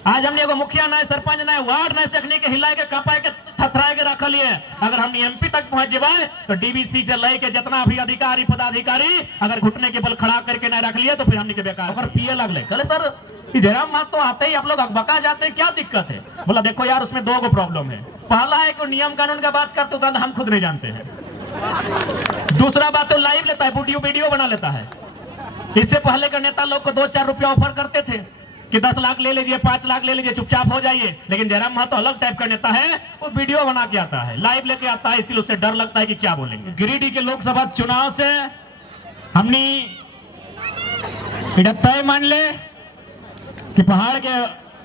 आज हमने एगो मुखिया ना सरपंच ना वार्ड ना सकने के हिलाए के कपाए के थथराए के रख लिए। अगर हम एमपी तक पहुंच जाए तो डीबीसी से लेके जितना भी अधिकारी पदाधिकारी अगर घुटने के बल खड़ा करके ना रख लिए तो फिर हमने के बेकार अगर पिए लगले। कल सर जयराम मात तो आते ही आप लोग अकबका जाते हैं, क्या दिक्कत है? बोला देखो यार उसमें दो प्रॉब्लम है। पहला है कि नियम कानून का बात करते तो हम खुद नहीं जानते हैं। दूसरा बात तो लाइव लेता है, वीडियो बना लेता है। इससे पहले का नेता लोग को 2-4 रुपया ऑफर करते थे कि 10 लाख ले लीजिए, 5 लाख ले लीजिए, चुपचाप हो जाइए। लेकिन जयराम महतो अलग टाइप का नेता है, वो वीडियो बना के आता है, लाइव लेके आता है, इसलिए उससे डर लगता है कि क्या बोलेंगे। गिरिडीह के लोकसभा चुनाव से हमने तय मान ले कि पहाड़ के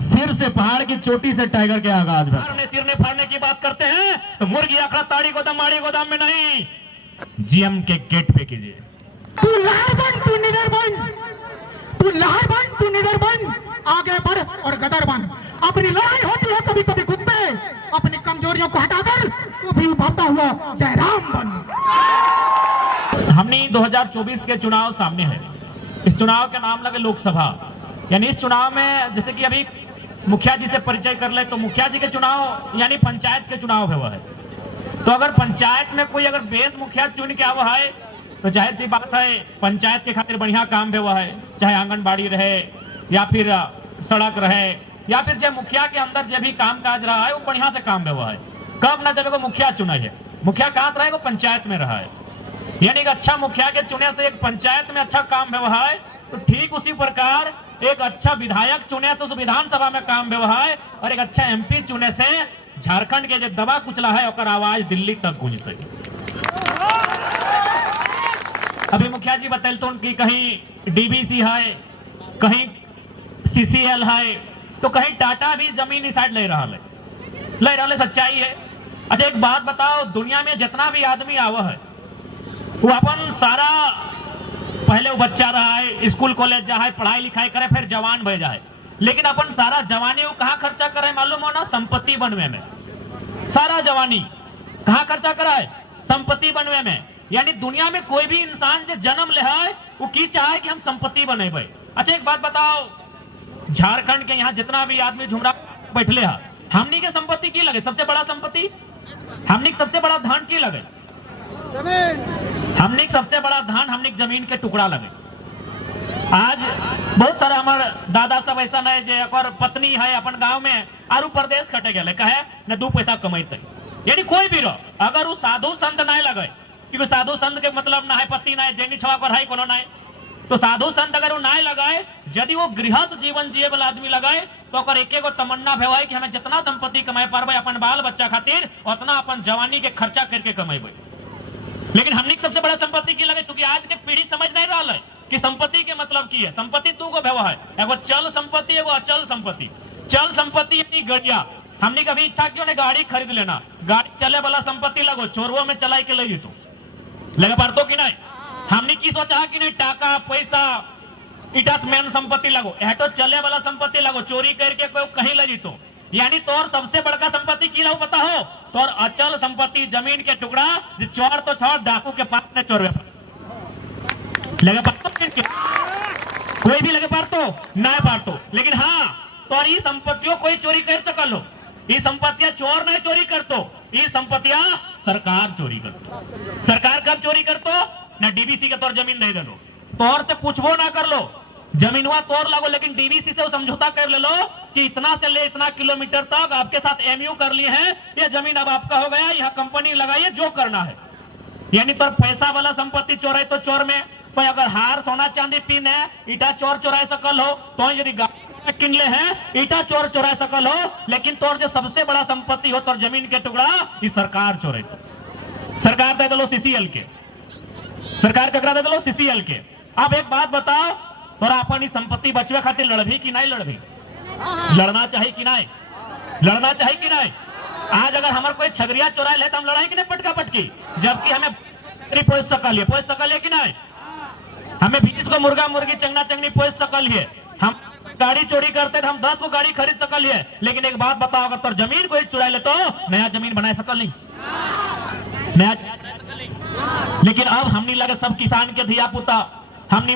सिर से, पहाड़ की चोटी से टाइगर के आगाज में चिरने फाड़ने की बात करते हैं तो मुर्गी अखड़ा ताड़ी गोदाम माड़ी गोदाम में नहीं, जीएम के गेट पे कीजिए। तू लार बन, तू निडर बन, तू लार बन, तू निडर बन, आगे बढ़ और गदर बन। अपनी लड़ाई होती है कभी कभी खुद पे, अपनी कमजोरियों को हटाकर तू भी उभरता हुआ जयराम बन। हमने 2024 के चुनाव सामने है। इस चुनाव के नाम लगे लोकसभा, यानी इस चुनाव में जैसे कि अभी मुखिया जी से परिचय कर ले तो मुखिया जी के चुनाव यानी पंचायत के चुनाव है वह है। तो अगर पंचायत में कोई अगर बेस मुखिया चुन के आवा है तो जाहिर सी बात है पंचायत के खातिर बढ़िया काम भी हुआ है, चाहे आंगनबाड़ी रहे या फिर सड़क रहे या फिर जो मुखिया के अंदर जो भी काम काज रहा है वो बढ़िया से काम भी हुआ है। कब ना जब मुखिया चुना है, मुखिया कहाँ रहा है, वो पंचायत में रहा है। यानी एक अच्छा मुखिया के चुने से एक पंचायत में अच्छा काम भी हुआ है, तो ठीक उसी प्रकार एक अच्छा विधायक चुने से उस विधानसभा में काम भी हुआ है, और एक अच्छा एमपी चुने से झारखंड के जो दबा कुचला है और आवाज दिल्ली तक गूंजते। अभी मुखिया जी बतल तो उनकी कहीं डीबीसी है, कहीं सीसीएल है, तो कहीं टाटा भी जमीन साइड ले रहा है, सच्चाई है। अच्छा एक बात बताओ, दुनिया में जितना भी आदमी आवा है वो अपन सारा पहले वो बच्चा रहा है, स्कूल कॉलेज जा है, पढ़ाई लिखाई करे, फिर जवान भेजा है, लेकिन अपन सारा जवानी वो कहाँ खर्चा करे मालूम हो ना? संपत्ति बनवे में। सारा जवानी कहाँ खर्चा करा है? संपत्ति बनवे में। यानी दुनिया में कोई भी इंसान जो जन्म ले है वो की चाहे कि हम संपत्ति बने भाई। अच्छा एक बात बताओ, झारखंड के यहाँ जितना भी आदमी झुमरा बैठले है, हमनी के संपत्ति की लगे? सबसे बड़ा संपत्ति हमनी के सबसे बड़ा धन की लगे? हमने सबसे बड़ा धान हमने जमीन के टुकड़ा लगे। आज बहुत सारा हमारे दादा सब ऐसा नहीं जे और पत्नी है अपन गांव में आरु प्रदेश कटे गए कहे न 2 पैसा कमाते। यानी कोई भी रहो अगर वो साधु संत नहीं लगे, क्योंकि साधु संत के मतलब ना है पति ना है, जैनी छवा कर है कोनो नहीं, तो साधु संत अगर वो नहीं लगाए, यदि वो गृहस्थ जीवन जिए वाला आदमी लगाए तो अगर एक एगो तमन्ना भेवाई कि हमें जितना संपत्ति कमाए पारबे अपन बाल बच्चा खातिर उतना अपन जवानी के खर्चा करके कमेबे। लेकिन हमने सबसे बड़ा संपत्ति की लगे, क्योंकि आज के पीढ़ी समझ नहीं रहा है कि संपत्ति के मतलब की है। संपत्ति 2 गो भेवा है, एगो चल संपत्ति एगो अचल संपत्ति। चल संपत्ति यानी गड़िया, हमने कभी इच्छा क्यों नहीं गाड़ी खरीद लेना, गाड़ी चले वाला संपत्ति लगो, चोरवो में चलाई के ले जीतो लगे पारतो कि नहीं। हमने की सोचा कि नहीं टाका पैसा इटा मेन संपत्ति लगो, एटो चले वाला संपत्ति लगो, चोरी करके कोई कहीं ले जीतो। यानी तोर सबसे बड़का संपत्ति की लो पता हो? तोर अचल संपत्ति, जमीन के टुकड़ा, जो चोर तो छोड़ डाकू के पास ने चोरवे लगे पारतो, कोई भी लगे पारतो ना पारतो। लेकिन हाँ तोर ये संपत्तियों कोई चोरी कर सकल हो, ये संपत्तियां चोर नहीं चोरी करतो, ये संपत्तियां सरकार चोरी करतो। सरकार कब चोरी करतो? ना डीबीसी के तौर जमीन दे दो, तौर से पूछबो ना कर लो, जमीनवा तोड़ लगो, लेकिन डीबीसी से समझौता कर ले लो कि इतना से ले इतना किलोमीटर तक आपके साथ एमयू कर लिए हैं, ये जमीन अब आपका हो गया, यहाँ कंपनी लगाइए जो करना है। यानी तो पैसा वाला संपत्ति चोराई तो चोर में, तो अगर हार सोना चांदी पीन है ईटा चोर चुराई सकल हो, तो यदि गाड़ी किन ले हैं ईटा चोर चुराई सकल हो, लेकिन तोर जो सबसे बड़ा संपत्ति हो तोर जमीन के टुकड़ा ये सरकार चोरे। सरकार दे दो सीसीएल के, सरकार ककरा दे दो सीसीएल के। अब एक बात बताओ, तोरा अपनी संपत्ति बचवे खातिर लड़भी कि नहीं लड़भी? लड़ना चाहिए कि नहीं? लड़ना चाहिए कि नहीं? आज अगर हमारे कोई छगरिया चुराए ले तो हम लड़ाई कि नहीं पटका पटकी, जबकि हमें पोस सकल है कि नहीं? हमें 20 को मुर्गा मुर्गी चंगना चंगनी पोस सकल है, हम गाड़ी चोरी करते तो हम 10 को गाड़ी खरीद सकल है। लेकिन एक बात बताओ, अगर तो जमीन कोई चुरा ले तो नया जमीन बना सकल नहीं, नया। लेकिन अब हमने लगे सब किसान के धिया पुता, हमने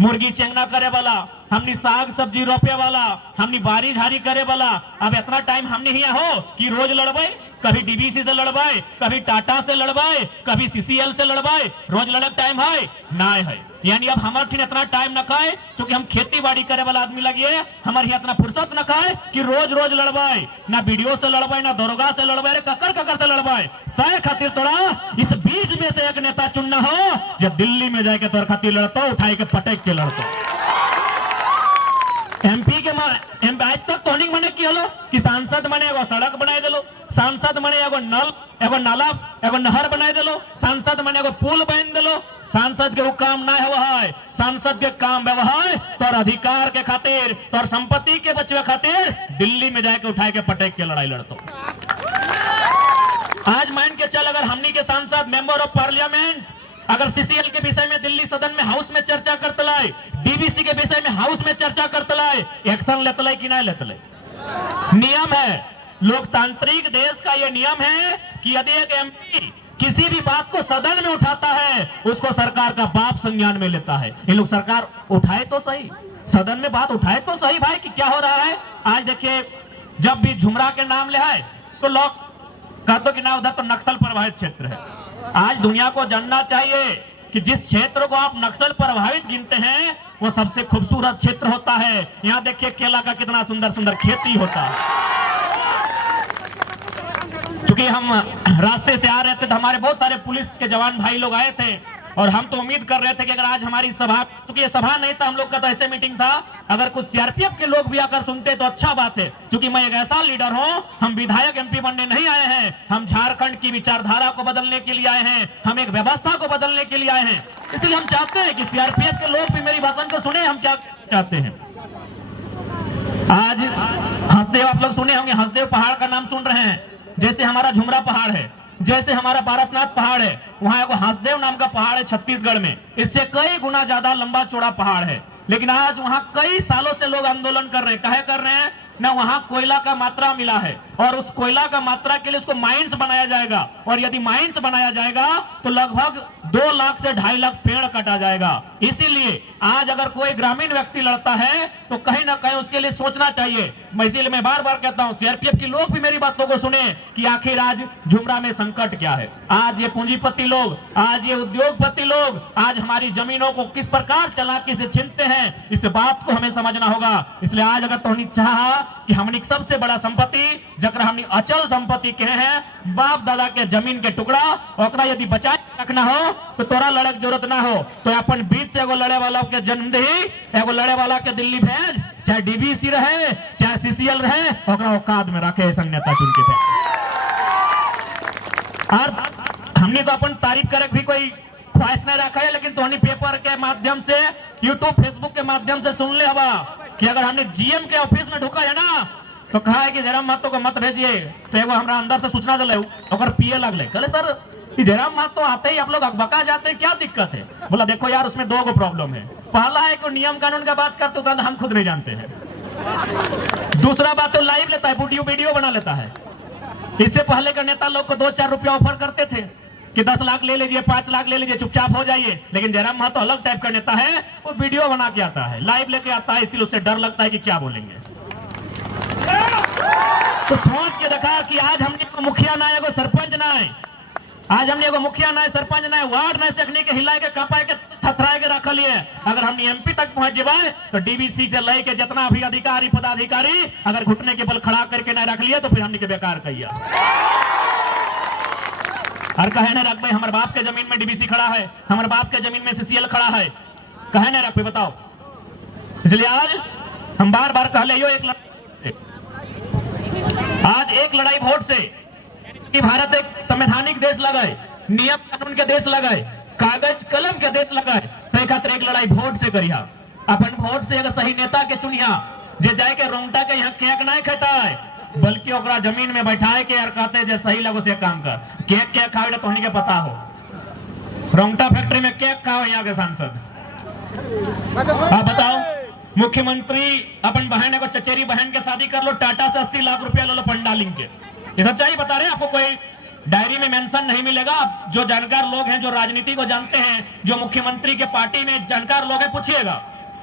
मुर्गी चेंगना करे वाला हमने साग सब्जी रोपे वाला, हमने बारी झारी करे वाला, अब इतना टाइम हमने ही हो कि रोज लड़बे, कभी डीवीसी से लड़बाए, कभी टाटा से लड़बाए, कभी सीसीएल से लड़बाए, रोज लड़क टाइम है ना है। यानी अब हमारे ठीक इतना टाइम न खाए, क्योंकि हम खेती बाड़ी करे वाला आदमी लगिए, हमारे इतना फुर्सत न खाए कि रोज रोज लड़बाए, ना बीडीओ से लड़बाए, ना दरोगा से लड़बाए, ककर ककर से लड़बाए। सह खातिर तोरा इस बीच में से एक नेता चुनना हो जो दिल्ली में जाके तोर खातिर लड़तो, उठाई के पटक के लड़तो। एमपी के आज तक तो नहीं बने की हलो कि सांसद बने एगो सड़क बनाए दिलो, सांसद बने एगो नल एगो नाला एगो नहर बनाए दिलो, सांसद बने एगो पुल बन दिलो। सांसद के वो काम ना है, सांसद के काम है तोर अधिकार के खातिर, तोर संपत्ति के बचवे खातिर दिल्ली में जाके उठाए के पटक के लड़ाई लड़तो। आज मान के चल, अगर हमनी के सांसद मेंबर ऑफ पार्लियामेंट अगर सीसीएल के विषय में दिल्ली सदन में हाउस में चर्चा करतलाय, डीवीसी के विषय में हाउस में चर्चा करतलाय, एक्शन लेतलाय कि नहीं लेतलाय? नियम है, लोकतांत्रिक देश का यह नियम है कि यदि एक एमपी किसी भी बात को सदन में उठाता है, उसको सरकार का बाप संज्ञान में लेता है। ये लोग सरकार उठाए तो सही, सदन में बात उठाए तो सही भाई कि क्या हो रहा है। आज देखिए, जब भी झुमरा के नाम ले है तो लोग कहते कि ना उधर तो नक्सल प्रभावित क्षेत्र है। आज दुनिया को जानना चाहिए कि जिस क्षेत्र को आप नक्सल प्रभावित गिनते हैं वो सबसे खूबसूरत क्षेत्र होता है। यहाँ देखिए केला का कितना सुंदर सुंदर खेती होता है। क्योंकि हम रास्ते से आ रहे थे तो हमारे बहुत सारे पुलिस के जवान भाई लोग आए थे और हम तो उम्मीद कर रहे थे कि अगर आज हमारी सभा, क्योंकि ये सभा नहीं था हम लोग का तो ऐसे मीटिंग था, अगर कुछ सीआरपीएफ के लोग भी आकर सुनते तो अच्छा बात है। क्योंकि मैं एक ऐसा लीडर हूं, हम विधायक एमपी बनने नहीं आए हैं, हम झारखंड की विचारधारा को बदलने के लिए आए हैं, हम एक व्यवस्था को बदलने के लिए आए हैं। इसलिए हम चाहते हैं कि सीआरपीएफ के लोग भी मेरी भाषण को सुने। हम क्या चाहते हैं, आज हंसदेव आप लोग सुने होंगे, हंसदेव पहाड़ का नाम सुन रहे हैं। जैसे हमारा झुमरा पहाड़ है, जैसे हमारा पारसनाथ पहाड़ है, वहां एक हंसदेव नाम का पहाड़ है छत्तीसगढ़ में, इससे कई गुना ज्यादा लंबा चौड़ा पहाड़ है। लेकिन आज वहां कई सालों से लोग आंदोलन कर रहे हैं। काहे कर रहे हैं? ना वहां कोयला का मात्रा मिला है और उस कोयला का मात्रा के लिए उसको माइंस बनाया जाएगा, और यदि माइंस बनाया जाएगा तो लगभग 2 लाख से 2.5 लाख पेड़ काटा जाएगा। इसीलिए आज अगर कोई ग्रामीण व्यक्ति लड़ता है तो कहीं ना कहीं उसके लिए सोचना चाहिए। इसीलिए मैं बार बार कहता हूं सीआरपीएफ के लोग भी मेरी बातों को सुने कि आखिर आज झुमरा में संकट क्या है। आज ये पूंजीपति लोग, आज ये उद्योगपति लोग आज हमारी जमीनों को किस प्रकार चालाकी से छीनते हैं, इस बात को हमें समझना होगा। इसलिए आज अगर तोहनी चाहा कि हमनी सबसे बड़ा संपत्ति जकरा हमनी अचल संपत्ति कहे हैं, बाप दादा के जमीन के टुकड़ा, ओकरा यदि बचा रखना हो तो तोरा लड़े की जरूरत ना हो तो अपन बीच से एगो लड़े वाला के जन्म दे, एगो लड़े वाला के दिल्ली भेज, चाहे डीवीसी रहे चाहे सीसीएल रहे, ओकरा औकात में रखे ऐसा नेता चुन के भेज। और हमने तो अपन तारीफ करे भी कोई ख्वाहिश नहीं रखा है, लेकिन तोहनी पेपर के माध्यम से, यूट्यूब फेसबुक के माध्यम से सुन ले हवा कि अगर हमने जीएम के ऑफिस में ढुका है ना तो कहा है कि जयराम महतो को मत भेजिए, तो एगो हमरा अंदर से सूचना दिले और पिए लगले। कहले सर जयराम महतो आते ही आप लोग अकबका जाते हैं, क्या दिक्कत है? बोला देखो यार उसमें 2 प्रॉब्लम है। पहला है कि नियम कानून का बात करते तो हम खुद नहीं जानते हैं। दूसरा बात तो लाइव लेता है, वीडियो बना लेता है। इससे पहले का नेता लोग को 2-4 रुपया ऑफर करते थे कि 10 लाख ले लीजिए, 5 लाख ले लीजिए, चुपचाप हो जाइए। लेकिन जयराम महतो अलग टाइप का नेता है, वो वीडियो बना के आता है, लाइव लेके आता है, इसलिए उससे डर लगता है कि क्या बोलेंगे। तो सोच के देखा कि आज हमने को मुखिया ना है, को सरपंच ना है, आज हमने को मुखिया ना है, सरपंच ना है, वार्ड ना सकने के हिलाए के कपाए के थथराए के रख लिए। अगर हमने एमपी तक पहुंच जाए तो डीवीसी से लेके जितना भी अधिकारी पदाधिकारी अगर घुटने के बल खड़ा करके ना रख लिए तो फिर हमने के बेकार कहिया। और कहे न रख भाई हमारे बाप के जमीन में डीवीसी खड़ा है, हमारे बाप के जमीन में सीसीएल खड़ा है, कहे न रख भाई बताओ। इसलिए आज हम बार बार कह ले आज एक लड़ाई वोट से कि भारत एक संवैधानिक देश लगाए, नियम कानून के देश लगाए, कागज कलम के देश लगाए, सही खातिर एक लड़ाई वोट से करिया। अपन वोट से अगर सही नेता के चुनिया जे जाए के रोंगटा के यहाँ केक नहीं खाता है, बल्कि ओकरा जमीन में बैठाए के और कहते जे सही लगो से काम कर। केक क्या खावे तो के पता हो, रोंगटा फैक्ट्री में केक खाओ यहाँ के सांसद। आप बताओ मुख्यमंत्री अपन बहन को चचेरी बहन के शादी कर लो, टाटा से 80 लाख रुपया ले लो पंडालिंग के। ये सच्चाई बता रहे हैं आपको, कोई डायरी में मेंशन नहीं मिलेगा। जो जानकार लोग हैं, जो राजनीति को जानते हैं, जो मुख्यमंत्री के पार्टी में जानकार लोग हैं, पूछिएगा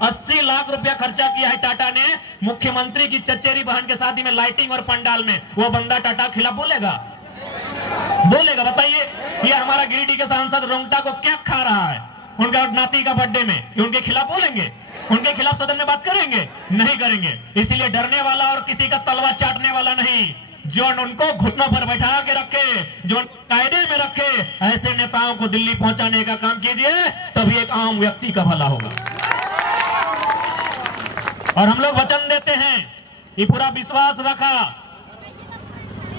80 लाख रुपया खर्चा किया है टाटा ने मुख्यमंत्री की चचेरी बहन के शादी में लाइटिंग और पंडाल में। वो बंदा टाटा के खिलाफ बोलेगा? बोलेगा? बताइए। ये हमारा गिरिडीह के सांसद रोंगटा को क्या खा रहा है उनका नाती का बर्थडे में, ये उनके खिलाफ बोलेंगे? उनके खिलाफ सदन में बात करेंगे? नहीं करेंगे। इसलिए डरने वाला और किसी का तलवा चाटने वाला नहीं, जो उनको घुटनों पर बैठा के रखे, जो कायदे में रखे, ऐसे नेताओं को दिल्ली पहुंचाने का काम कीजिए, तभी एक आम व्यक्ति का भला होगा। और हम लोग वचन देते हैं, ये पूरा विश्वास रखा,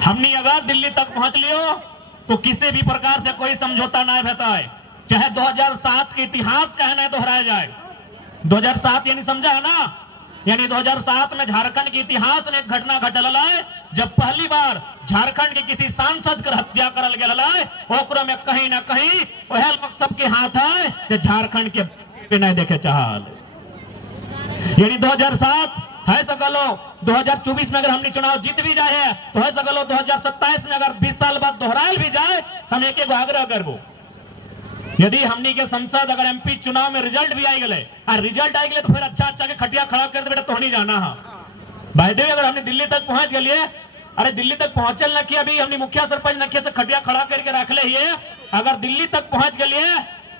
हमने अगर दिल्ली तक पहुंच लियो तो किसी भी प्रकार से कोई समझौता ना बताए, चाहे 2007 के इतिहास कहना दोहराया जाए। 2007 यानी समझा है ना, यानी 2007 में झारखंड के इतिहास में एक घटना घटल है, जब पहली बार झारखंड के किसी सांसद की हत्या करल गेल है। ओकरो में कहीं ना कहीं वह लोग सबके हाथ है कि झारखंड के नहीं देखे चाहल। यानी 2007 है सकलो 2024 में अगर हमने चुनाव जीत भी जाए तो है सकलो 2027 में अगर 20 साल बाद दोहरायल भी जाए, हम एक आग्रह करबो, यदि हमनी के संसद अगर एमपी चुनाव में रिजल्ट भी आई गए और रिजल्ट आई गए तो फिर अच्छा के खटिया खड़ा कर दे बेटा, तो नहीं जाना है भाई देव। अगर हमने दिल्ली तक पहुंच गए, अरे दिल्ली तक पहुंचल न कि अभी हमने मुखिया सरपंच नखे से खटिया खड़ा करके रख ले ही, अगर दिल्ली तक पहुंच गए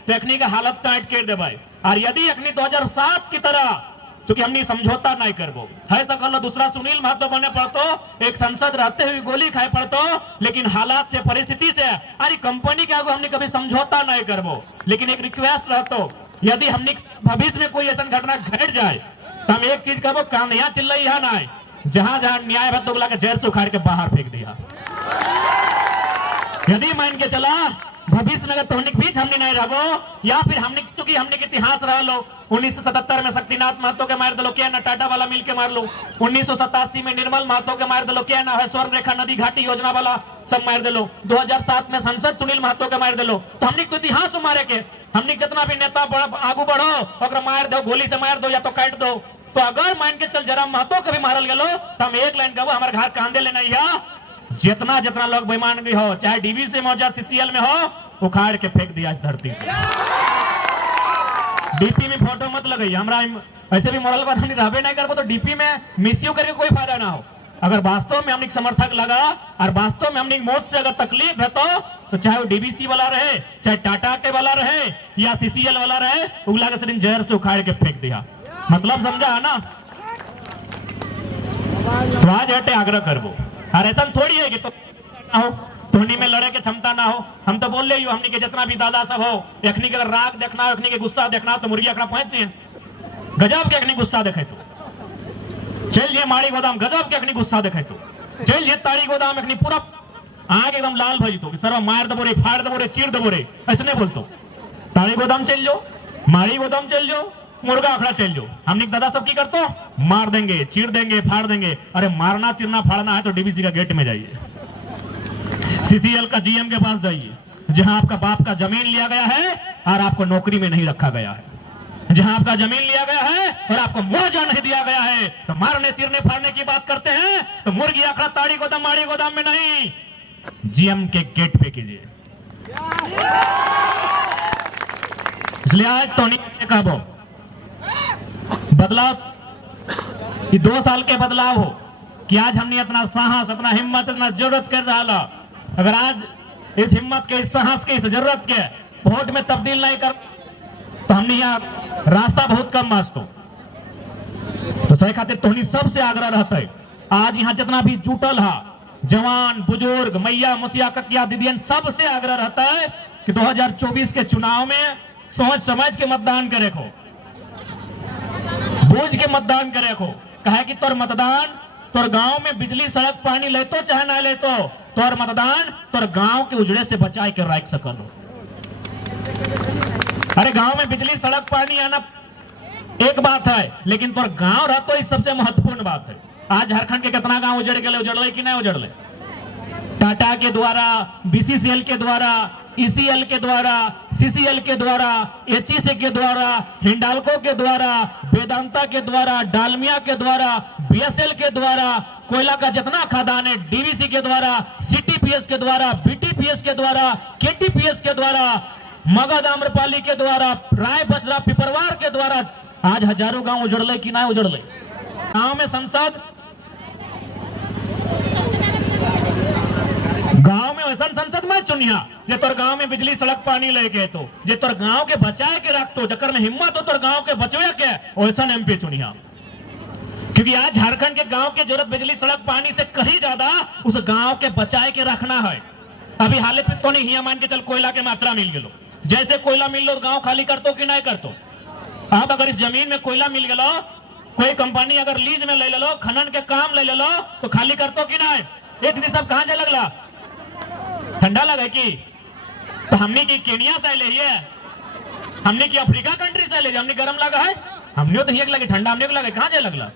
तो अखनी का हालत टाइट कर दे भाई। और यदि अखनी 2007 की तरह चूंकि हमने समझौता नहीं करबो है सकल, दूसरा सुनील महतो बने पड़तो, एक संसद रहते हुए गोली खाए पड़तो, लेकिन हालात से परिस्थिति से अरे कंपनी के आगे हमने कभी समझौता नहीं करबो। लेकिन एक रिक्वेस्ट रहतो, यदि हमने भविष्य में कोई ऐसा घटना घट जाए तो हम एक चीज करबो, काम यहाँ चिल्ला यहाँ ना, जहां जहां न्याय है तो के जहर से उखाड़ के बाहर फेंक दिया। यदि मान के चला भविष्य में अगर तोहनिक बीच हमने नहीं रहो, या फिर हमने चूंकि हमने के इतिहास रह लो, 1977 में शक्तिनाथ महतो के मार दलो, क्या ना टाटा वाला मिल के मार लो, 1987 में निर्मल महतो के मार दलो, क्या ना है स्वर्ण रेखा नदी घाटी योजना वाला सब मार दलो, 2007 में सांसद सुनील महतो के मार दलो। तो हमने तो इतिहास मारे के, हमने जितना भी नेता आगू बढ़ो अगर मार दो, गोली से मार दो या तो काट दो। तो अगर मान के चल जरा महतो कभी मारल गलो तो हम एक लाइन कहबो, हमारे घर कांदे लेना या जितना जितना लोग बेईमान भी हो, चाहे डीवीसी में हो चाहे सीसीएल में हो, उखाड़ के फेंक दिया इस धरती से। डीपी में फोटो मत लगाइए, हमरा ऐसे भी मोरल बात हमने रहबे नहीं करबो तो डीपी में मिसयू करके कोई फायदा ना हो। अगर वास्तव में हमने समर्थक लगा और वास्तव में हमने मौत से अगर तकलीफ है तो चाहे वो डीवीसी वाला रहे, चाहे टाटा के वाला रहे या सीसीएल वाला रहे, उगला के सिर्फ जहर से उखाड़ के फेंक दिया। मतलब समझा है ना? तो आज हटे आग्रह करबो, और ऐसा थोड़ी है कि तो ना हो, धोनी में लड़े के क्षमता ना हो। हम तो बोल रहे हो हमने के जितना भी दादा सब हो, अखनी के राग देखना, अखनी के गुस्सा देखना तो मुर्गी अखड़ा पहुंचे गजब के अखनी गुस्सा देखे तो चल ये माड़ी गोदाम, गजब के अखनी गुस्सा देखे तो चल ये ताड़ी गोदाम अखनी पूरा आग एकदम लाल भजी तो सर्व मार दबो रे, फाड़ दबो रे, चीर दबो रे, ऐसे नहीं बोलतो। ताड़ी गोदाम चल जो, माड़ी गोदाम चल जो, मुर्गा अखड़ा चल जो, हमने दादा सब की करतो मार देंगे, चीर देंगे, फाड़ देंगे। अरे मारना चीरना फाड़ना है तो डीवीसी का गेट में जाइए, सीसीएल का जीएम के पास जाइए, जहां आपका बाप का जमीन लिया गया है और आपको नौकरी में नहीं रखा गया है, जहां आपका जमीन लिया गया है और आपको मुआवजा नहीं दिया गया है। तो मारने चीरने फाड़ने की बात करते हैं तो मुर्गी अखड़ा ताड़ी गोदाम माड़ी गोदाम में नहीं, जीएम के गेट पे कीजिए। इसलिए आज तो नहीं कहबो बदलाव, 2 साल के बदलाव हो कि आज हमने इतना साहस, इतना हिम्मत, इतना जरूरत कर रहा। अगर आज इस हिम्मत के, इस साहस के, इस जरूरत के वोट में तब्दील नहीं कर तो हमने यहाँ रास्ता बहुत कम मास्तो। तो सही खातिर तोहनी सबसे आग्रह रहता है, आज यहाँ जितना भी जुटल है जवान बुजुर्ग मैया मुसिया ककिया दीदियन, सबसे आग्रह रहता है कि 2024 के चुनाव में सोच समझ के मतदान करे को, बूझ के मतदान करे को। कहे कि तोर मतदान तोर गांव में बिजली सड़क पानी लेतो चाहे ना लेतो, तोर मतदान तोर गांव के उजड़े से बचाए के रख सकलो। अरे गांव में बिजली सड़क पानी आना एक बात है, लेकिन तोर गांव रहतो ही सबसे महत्वपूर्ण बात है। आज झारखंड के कितना गांव उजड़ गए, उजड़ले कि नहीं उजड़ले? टाटा के द्वारा, बीसीसीएल के द्वारा, ईसीएल के द्वारा, सीसीएल के द्वारा, एचईसी के द्वारा, हिंडाल्को के द्वारा, वेदांता के द्वारा, डालमिया के द्वारा, बीएसएल के द्वारा, कोयला का जितना खदान है डीवीसी के द्वारा, सीटीपीएस के द्वारा, बीटीपीएस के द्वारा, केटीपीएस के द्वारा, मगध आम्रपाली के द्वारा, राय बजरा पिपरवार के द्वारा, आज हजारों गांव उजड़ले कि ना उजड़ले। गांव में संसद, गांव में वैसा संसद मत चुनिया जे तोर गांव में बिजली सड़क पानी लेके तो जे तोर गांव के बचाए के रख तो जकर में हिम्मत हो तोर गांव के बचवे के वैसा एमपी चुनिया। क्योंकि आज झारखंड के गांव की जरूरत बिजली सड़क पानी से कहीं ज्यादा उस गांव के बचाए के रखना है। अभी हाले पे तो नहीं हिया मान के चल कोयला के मात्रा मिल गलो, जैसे कोयला मिल लो गांव खाली कर तो कि नहीं कर तो। अब अगर इस जमीन में कोयला मिल गलो, कोई कंपनी अगर लीज में ले लो, खनन के काम ले लो तो खाली कर तो कि नहीं। एक दिन सब कहां जा लगला, ठंडा लगे कि तो हमने की केनिया से ले है, हमने की अफ्रीका कंट्री से ले, हमने गर्म लगा है, हमने तो लगे ठंडा, हमने को लगे कहां जा लगला,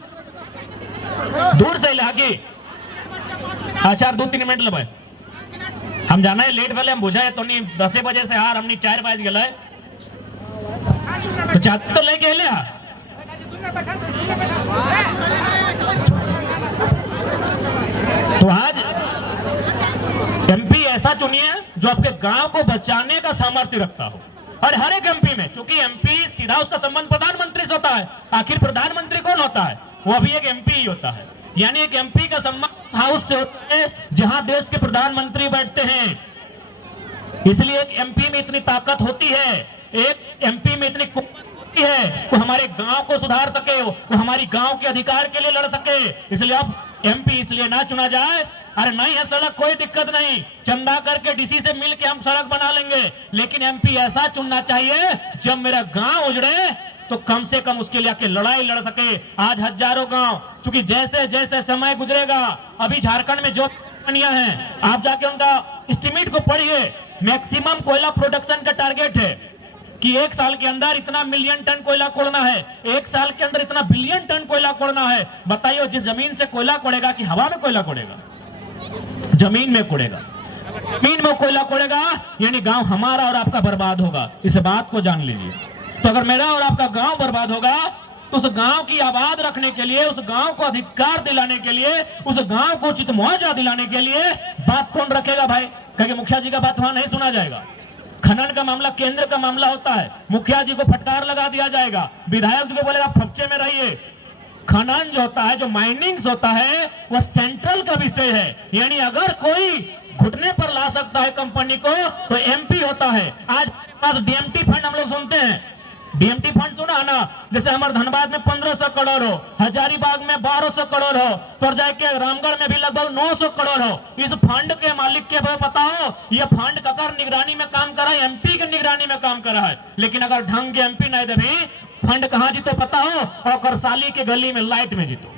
दूर से लगी। अच्छा 2-3 मिनट लगे, हम जाना है लेट वाले हम बुझाए तो नहीं 10 बजे से हार हमने 4 बज गए तो चाहते तो लेके ले। तो आज एमपी ऐसा चुनिए जो आपके गांव को बचाने का सामर्थ्य रखता हो। और हर एक एमपी में, चूंकि एमपी सीधा उसका संबंध प्रधानमंत्री से होता है, आखिर प्रधानमंत्री कौन होता है, वो भी एक एमपी ही होता है। यानी एक एमपी का संबंध हाउस से होता है जहां देश के प्रधानमंत्री बैठते हैं। इसलिए एक एमपी में इतनी ताकत होती है, एक एमपी में इतनी कुवत होती है, वो हमारे गांव को सुधार सके, वो हमारी गांव के अधिकार के लिए लड़ सके। इसलिए अब एमपी इसलिए ना चुना जाए, अरे नहीं है सड़क कोई दिक्कत नहीं, चंदा करके डीसी से मिल के हम सड़क बना लेंगे, लेकिन एमपी ऐसा चुनना चाहिए जब मेरा गांव उजड़े तो कम से कम उसके लिए आके लड़ाई लड़ सके। आज हजारों गांव, क्योंकि जैसे जैसे समय गुजरेगा, अभी झारखंड में जो कंपनियां हैं आप जाके उनका एस्टिमेट को पढ़िए, मैक्सिमम कोयला प्रोडक्शन का टारगेट है कि 1 साल के अंदर इतना मिलियन टन कोयला कोड़ना है, 1 साल के अंदर इतना बिलियन टन कोयला कोड़ना है। बताइए जिस जमीन से कोयला कोड़ेगा कि हवा में कोयला कोड़ेगा, जमीन में कोड़ेगा, जमीन में कोयला कोड़ेगा, यानी गांव हमारा और आपका बर्बाद होगा। इस बात को जान लीजिए। तो अगर मेरा और आपका गांव बर्बाद होगा तो उस गांव की आबाद रखने के लिए, उस गांव को अधिकार दिलाने के लिए, उस गांव को उचित मुआवजा दिलाने के लिए बात कौन रखेगा भाई? क्योंकि मुखिया जी का बात वहां नहीं सुना जाएगा। खनन का मामला केंद्र का मामला होता है, मुखिया जी को फटकार लगा दिया जाएगा, विधायक जी को बोलेगा आप खपचे में रहिए। खनन जो होता है, जो माइनिंग होता है, वह सेंट्रल का विषय है। यानी अगर कोई घुटने पर ला सकता है कंपनी को तो एमपी होता है। आज पास डीएमटी फंड हम लोग सुनते हैं, डीएमटी फंड सुना ना, जैसे हमारे धनबाद में 1500 करोड़ हो, हजारीबाग में 1200 करोड़ हो, तो जाके रामगढ़ में भी लगभग 900 करोड़ हो। इस फंड के मालिक के पता हो, ये फंड ककर निगरानी में काम करा है, एमपी के निगरानी में काम करा है। लेकिन अगर ढंग के एमपी नहीं दे भी, फंड कहां जीतो पता हो? और करसाली के गली में लाइट में जीतो।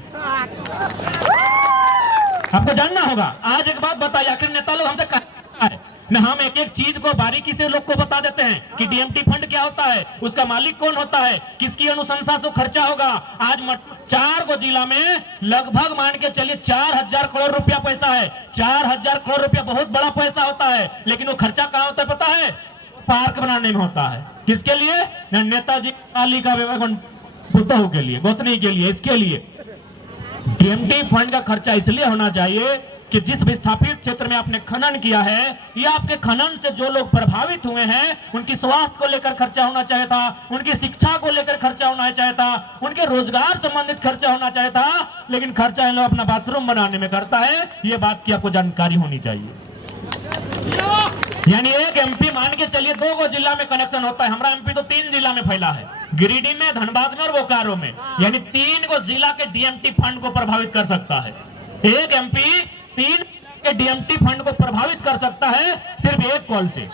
आपको जानना होगा। आज एक बात बताइए, आखिर नेता लोग हमसे कहते हैं न, हम एक एक चीज को बारीकी से लोग को बता देते हैं कि डीएमटी फंड क्या होता है, उसका मालिक कौन होता है, किसकी अनुशंसा से खर्चा होगा। आज 4 गो जिला में लगभग मान के चलिए 4000 करोड़ रुपया पैसा है। 4000 करोड़ रुपया बहुत बड़ा पैसा होता है, लेकिन वो खर्चा कहाँ होता है पता है? पार्क बनाने में होता है। किसके लिए? नेताजी वाली का पुतहू के लिए, गोतनी के लिए। इसके लिए डीएमटी फंड का खर्चा इसलिए होना चाहिए कि जिस विस्थापित क्षेत्र में आपने खनन किया है, या आपके खनन से जो लोग प्रभावित हुए हैं, उनकी स्वास्थ्य को लेकर खर्चा होना चाहिए था, उनकी शिक्षा को लेकर खर्चा होना चाहिए था, उनके रोजगार संबंधित खर्चा होना चाहिए था। लेकिन खर्चा इन लोग अपना बाथरूम बनाने में करता है। ये बात की आपको जानकारी होनी चाहिए। यानी एक एमपी मान के चलिए 2 गो जिला में कनेक्शन होता है। हमारा एमपी तो 3 जिला में फैला है, गिरिडीह में, धनबाद में और बोकारो में। यानी 3 गो जिला के डीएमटी फंड को प्रभावित कर सकता है। एक एमपी 3 के डीएमटी फंड को प्रभावित कर सकता है सिर्फ एक कॉल से।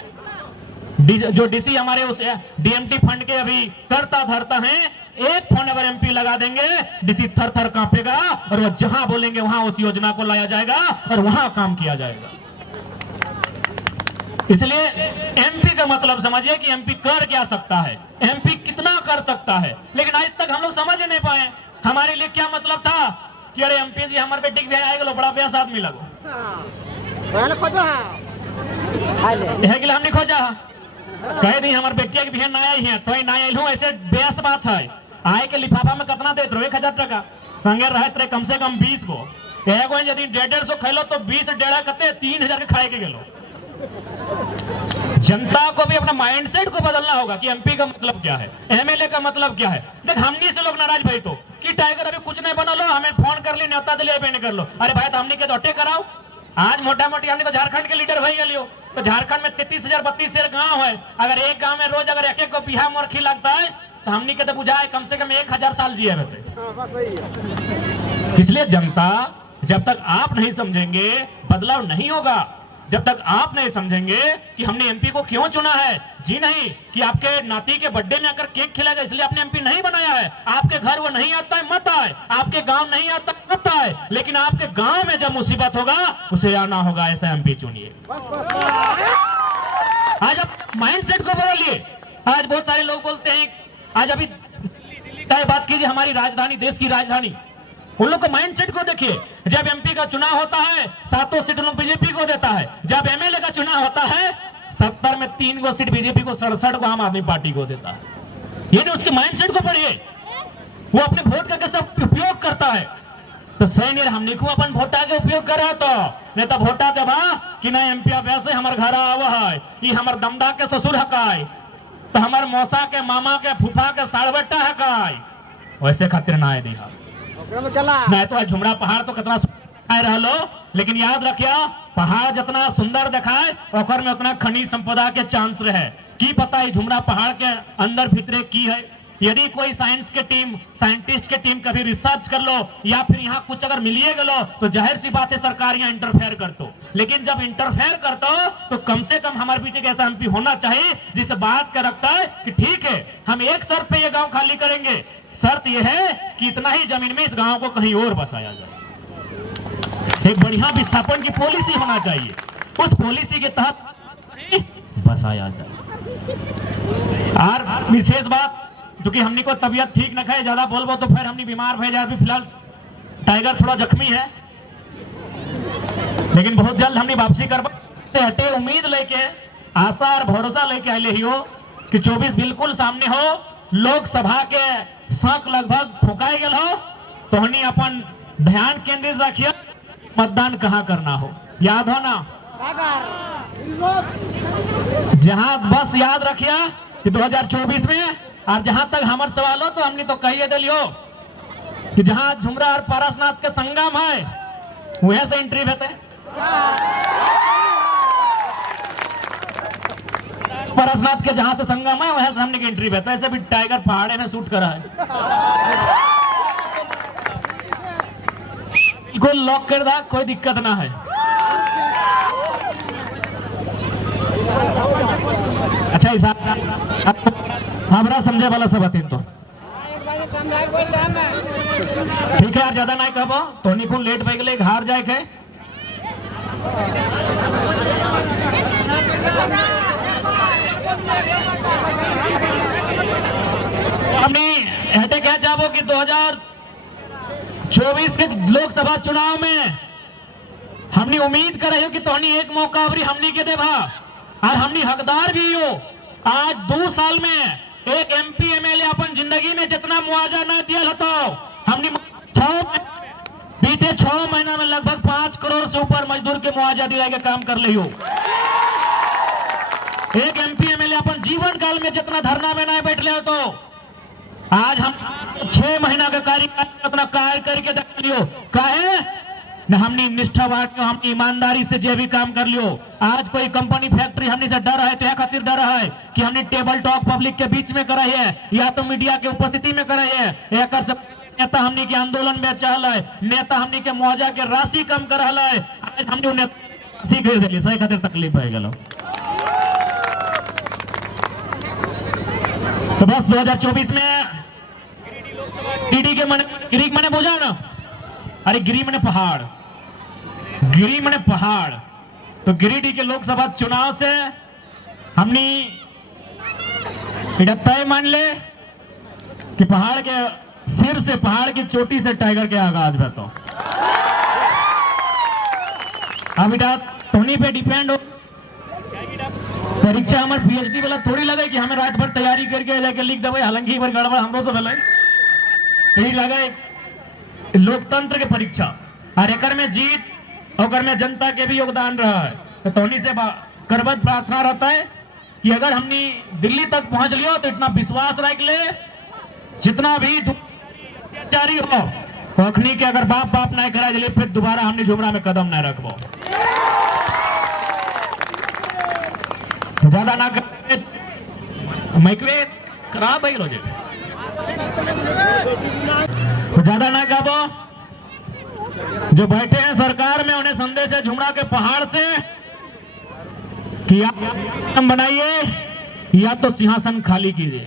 जो डीसी हमारे उस डीएमटी फंड के अभी करता धरता है, एक फोन अगर एमपी लगा देंगे, डीसी थर थर कांपेगा और वो जहां बोलेंगे वहां उस योजना को लाया जाएगा और वहां काम किया जाएगा। इसलिए एमपी का मतलब समझिए कि एमपी कर क्या सकता है, एमपी कितना कर सकता है। लेकिन आज तक हम लोग समझ ही नहीं पाए हमारे लिए क्या मतलब था कि अरे एमपी जी हमारे बेटी के आएगा बड़ा ब्यास आदमी लगो हमने खोजा कहे नहीं हमारे बेटिया के बिहान ना आई है तो ना आई हूँ। ऐसे बेस बात है, आए के लिफाफा में कितना देते रहो? 1000 टका संगे रहे कम से कम 20 गो। एगो यदि 150 खैलो तो 20 डेढ़ा कते 3000 के खाए के गेलो। जनता को भी अपना माइंडसेट को बदलना होगा कि एमपी का मतलब क्या है, एमएलए का मतलब क्या है। देख हमनी से लोग नाराज भाई तो कि टाइगर अभी कुछ नहीं बना लो, हमें फोन कर ली न्योता दिले नहीं कर लो। अरे भाई तो हमने के दौटे कराओ। आज मोटा मोटी हमने तो झारखंड के लीडर भाई गलियो, तो झारखंड में 33,000 32,000 गांव है। अगर एक गांव में रोज अगर एक को पिहा मोरखी लगता है तो हमने के तो बुझाए कम से कम 1000 साल जिए रहते। इसलिए जनता जब तक आप नहीं समझेंगे बदलाव नहीं होगा। जब तक आप नहीं समझेंगे कि हमने एमपी को क्यों चुना है, जी नहीं कि आपके नाती के बर्थडे में अगर केक खिलाएगा इसलिए आपने एमपी नहीं बनाया है। आपके घर वो नहीं आता है मत आए, आपके गांव नहीं आता मत आए, लेकिन आपके गांव में जब मुसीबत होगा उसे आना होगा, ऐसा एमपी चुनिए। आज आप माइंडसेट को बदलिए। आज बहुत सारे लोग बोलते हैं, आज अभी बात कीजिए हमारी राजधानी, देश की राजधानी, उन लोग को माइंडसेट को देखिए। जब एमपी का चुनाव होता है 7 सीट लोग बीजेपी को देता है, जब एमएलए का चुनाव होता है 70 में 3 गो सीट बीजेपी को, 67 को आम आदमी पार्टी को देता है। ये नहीं, उसके माइंडसेट को पढ़िए, वो अपने वोट का कैसा उपयोग करता है। तो सही नहीं हमने को अपन वोटा के उपयोग कर तो नहीं तो वोटा देवा कि ना एमपी वैसे हमारे घर आवा है, ये हमारे दमदा के ससुर हकाय, तो हमारे मौसा के मामा के फूफा के साड़बेटा हकाय, वैसे खातिर ना दिया नहीं तो झुमरा पहाड़ तो कितना रह लो, लेकिन याद रखिया पहाड़ जितना सुंदर दिखाए ओकर में उतना खनिज संपदा के चांस रहे। की पता है झुमरा पहाड़ के अंदर भीतरे की है। यदि कोई साइंस के टीम, साइंटिस्ट के टीम कभी रिसर्च कर लो या फिर यहाँ कुछ अगर मिलिए गलो तो जाहिर सी बात है सरकार यहाँ इंटरफेयर कर दो। लेकिन जब इंटरफेयर करता हो तो कम से कम हमारे पीछे एक ऐसा एमपी होना चाहिए जिस बात का रखता है कि ठीक है हम एक शर्त पे ये गांव खाली करेंगे, शर्त यह है कि इतना ही जमीन में इस गांव को कहीं और बसाया जाए। एक बढ़िया विस्थापन की पॉलिसी होना चाहिए, उस पॉलिसी के तहत बसाया जाए। और विशेष बात, क्योंकि हमने को तबियत ठीक न है, ज्यादा बोलबो तो फिर हमने बीमार भे जाए। फिलहाल टाइगर थोड़ा जख्मी है, लेकिन बहुत जल्द हमने वापसी करवा हटे। उम्मीद लेके, आशा और भरोसा लेके आए ही हो कि 24 बिल्कुल सामने हो, लोकसभा के शक लगभग फुकाए गए हो, तो हमने अपन ध्यान केंद्रित रखिए मतदान कहाँ करना हो, याद हो ना। जहां बस याद रखिए कि 2024 में, और जहां तक हमारे सवाल हो तो हमने तो कहिए दिलियो कि जहां झुमरा और पारसनाथ के संगम है वहीं से एंट्री देते। पारसनाथ के जहां से संगम है वहीं से हमने की एंट्री देता है। ऐसे भी टाइगर पहाड़े में शूट करा है, बिल्कुल लॉक कर दा, कोई दिक्कत ना है। अच्छा हिसाब हमरा समझे वाला सब हथिन तो ठीक है यार, ज्यादा नहीं कहबो तो निकुल लेट भई गेले, घर जाए के हमने हटे क्या चाहो कि 2024 के लोकसभा चुनाव में हमने उम्मीद कर रहे हो कि तोहनी एक मौका अवरी हमनी के देवा और हमनी हकदार भी हो। आज 2 साल में एक एमपी एमएलए अपन जिंदगी में जितना मुआवजा न दिया तो हमने बीते 6 महीना में लगभग 5 करोड़ से ऊपर मजदूर के मुआवजा दिलाए के काम कर ली हो। एक एमपी एमएलए अपन जीवन काल में जितना धरना में नहीं बैठ ले तो आज हम 6 महीना का कार्य अपना कार्य करके देख लियो। काहे न हमने निष्ठावान, हमने ईमानदारी से जो भी काम कर लियो। आज कोई कंपनी फैक्ट्री हमने से डर है तो यह खातिर डर है कि हमने टेबल टॉक पब्लिक के बीच में कराई है या तो मीडिया के उपस्थिति में कराई है। एक नेता हमने के आंदोलन में चल है, नेता हमने के मुआवजा के राशि कम कर है। आज हमने उन्हें सीख दिली, सही खातिर तकलीफ है गलो। तो बस 2024 में गिरी के मने बोझा ना, अरे गिरी मने पहाड़, गिरी मने पहाड़। तो गिरिडीह के लोकसभा चुनाव से हमने तय मान ले कि पहाड़ के सिर से, पहाड़ की चोटी से टाइगर के आगाज में तो अब टोनी पे डिपेंड हो। परीक्षा हमारे पीएचडी वाला थोड़ी लगे कि हमें रात भर तैयारी करके लेके लिख देवे, हालांकि बार गड़बड़ हमरो से भले यही लगे लोकतंत्र के परीक्षा और एकर में जीत और में जनता के भी योगदान रहा है। तो तोनी से करबद्ध प्रार्थना रहता है कि अगर हमने दिल्ली तक पहुंच लियो तो इतना विश्वास रख ले, जितना भी अत्याचारी हो अखनी के अगर बाप बाप नहीं करा दिले फिर दोबारा हमने झुमरा में कदम नहीं रखबो। तो ज्यादा ना कर मैकवे करा भाई रोजे, तो ज्यादा ना कहबो। जो बैठे हैं सरकार में उन्हें संदेश है झुमरा के पहाड़ से कि आप बनाइए या तो सिंहासन खाली कीजिए।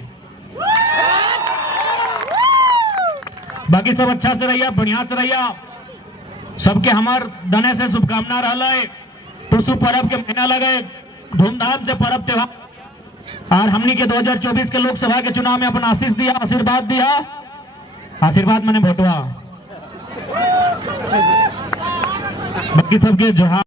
बाकी सब अच्छा से रहिए, बढ़िया से रहिए। सबके हमार दने से शुभकामना रहा है। टुसु पर्व के महीना लगे, धूमधाम से पर्व त्योहार और हमनी के 2024 के लोकसभा के चुनाव में अपना आशीष दिया, आशीर्वाद दिया। आशीर्वाद मैंने भोटवा बाकी सबके जोहार।